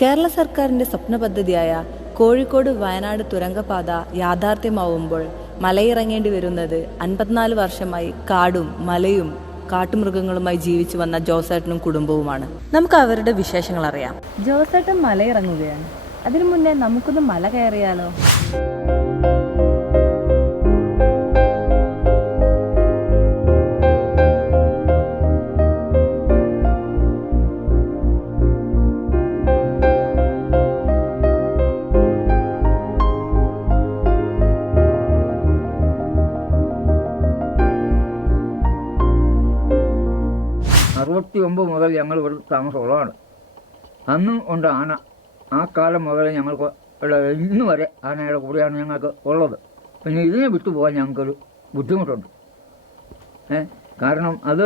കേരള സർക്കാരിൻ്റെ സ്വപ്ന പദ്ധതിയായ കോഴിക്കോട് വയനാട് തുരങ്കപാത യാഥാർത്ഥ്യമാവുമ്പോൾ മലയിറങ്ങേണ്ടി വരുന്നത് 54 വർഷമായി കാടും മലയും കാട്ടുമൃഗങ്ങളുമായി ജീവിച്ചു വന്ന ജോസേട്ടനും കുടുംബവുമാണ്. നമുക്ക് അവരുടെ വിശേഷങ്ങൾ അറിയാം. ജോസേട്ടൻ മലയിറങ്ങുകയാണ്. അതിനു മുന്നേ നമുക്കൊന്ന് മല കയറിയാലോ? മുതൽ ഞങ്ങൾ ഇവിടെ താമസമുള്ളതാണ്. അന്നും ഉണ്ട് ആന. ആ കാലം മുതൽ ഞങ്ങൾക്ക് ഇന്ന് വരെ ആനയുടെ കൂടെയാണ് ഞങ്ങൾക്ക് ഉള്ളത്. പിന്നെ ഇതിനെ വിട്ടുപോകാൻ ഞങ്ങൾക്കൊരു ബുദ്ധിമുട്ടുണ്ട്. കാരണം അത്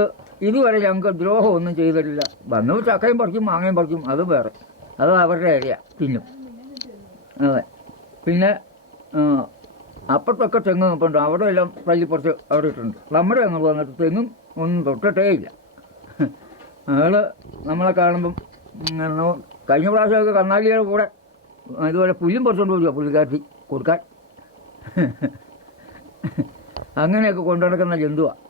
ഇതുവരെ ഞങ്ങൾക്ക് ദ്രോഹമൊന്നും ചെയ്തിട്ടില്ല. വന്നു ചക്കയും പറിക്കും മാങ്ങയും പറിക്കും, അത് വേറെ, അത് അവരുടെ ഏരിയ തിന്നും. അതെ. പിന്നെ അപ്പുറത്തൊക്കെ തെങ്ങ് നിൽപ്പുണ്ട്, അവിടെ എല്ലാം തല്ലിപ്പറിച്ച് അവിടെ ഇട്ടുണ്ട്. നമ്മുടെ ഞങ്ങൾ വന്നിട്ട് തെങ്ങും ഒന്നും തൊട്ടിട്ടേ ഇല്ല. അയാൾ നമ്മളെ കാണുമ്പം കഴിഞ്ഞ പ്രാവശ്യമൊക്കെ കന്നാലിയുടെ കൂടെ ഇതുപോലെ പുല്ലും പറിച്ചുകൊണ്ട് പോവുക പുള്ളിക്കാട്ടി കൊടുക്കാൻ. അങ്ങനെയൊക്കെ കൊണ്ടു നടക്കുന്ന ജന്തുവാണ്.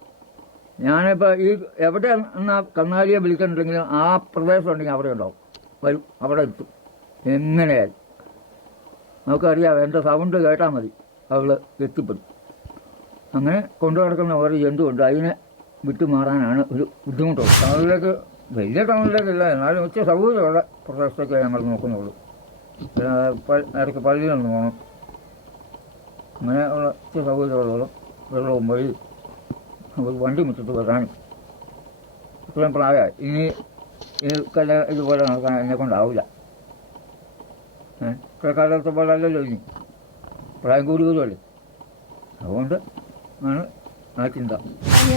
ഞാനിപ്പോൾ ഈ എവിടെ എന്നാ കന്നാലിയെ വിളിക്കണമെങ്കിലും ആ പ്രദേശം ഉണ്ടെങ്കിൽ അവിടെ ഉണ്ടാവും, വരും, അവിടെ എത്തും. എങ്ങനെയായാലും നമുക്കറിയാം, എൻ്റെ സൗണ്ട് കേട്ടാൽ മതി അവൾ എത്തിപ്പെടും. അങ്ങനെ കൊണ്ടു നടക്കുന്ന ഓരോ ജന്തുവുണ്ട്. അതിനെ വിട്ടു മാറാനാണ് ഒരു ബുദ്ധിമുട്ടുള്ളത്. ടൗണിലേക്ക്, വലിയ ടൗണിലേക്കില്ല, എന്നാലും ഉച്ച സൗകര്യമുള്ള പ്രദേശത്തൊക്കെ ഞങ്ങൾ നോക്കുന്നുള്ളൂ. പിന്നെ ഇടയ്ക്ക് പള്ളിയിലൊന്ന് പോകണം. അങ്ങനെ ഉള്ള ഉച്ച സൗകര്യമുള്ള വെള്ളവും വഴി വണ്ടി മുറ്റത്ത് വരാനും ഇത്രയും പ്രായമായി. ഇനി ഇതുപോലെ നടക്കാൻ എന്നെ കൊണ്ടാവില്ല. കാലത്തെ പോലെ അല്ലല്ലോ ഇനി, പ്രായം കൂടി വരുമല്ലേ. അതുകൊണ്ട് ആണ് ആ ചിന്ത.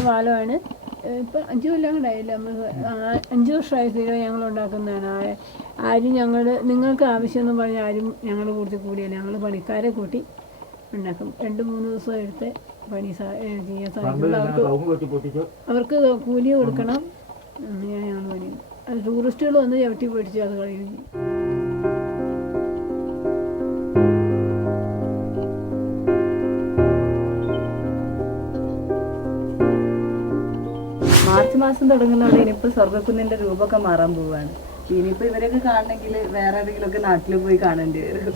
പാലമാണ്. ഇപ്പം 5 കൊല്ലം കൂടായില്ല, നമ്മൾ 5 വർഷമായി സ്ഥിരം ഞങ്ങൾ ഉണ്ടാക്കുന്നതാണ്. ആരും നിങ്ങൾക്ക് ആവശ്യമെന്ന് പറഞ്ഞാൽ ആരും ഞങ്ങളുടെ കൂട്ടത്തിൽ കൂടിയല്ല. ഞങ്ങൾ പണിക്കാരെ കൂട്ടി ഉണ്ടാക്കും. 2-3 ദിവസം എടുത്ത് പണി ചെയ്യാൻ സാധിക്കും. അവർക്ക് കൂലി കൊടുക്കണം. അങ്ങനെയാണ് ഞങ്ങൾ പണിയുന്നത്. അത് ടൂറിസ്റ്റുകൾ വന്ന് ചവിട്ടി പിടിച്ച് അത് കളയും. മാർച്ച് മാസം തുടങ്ങുന്നതോടെ ഇനിയിപ്പോൾ സ്വർഗ്ഗക്കുന്നിൻ്റെ രൂപമൊക്കെ മാറാൻ പോവുകയാണ്. ഇനിയിപ്പോൾ ഇവരൊക്കെ കാണണമെങ്കിൽ വേറെ ഏതെങ്കിലുമൊക്കെ നാട്ടിൽ പോയി കാണേണ്ടി വരും.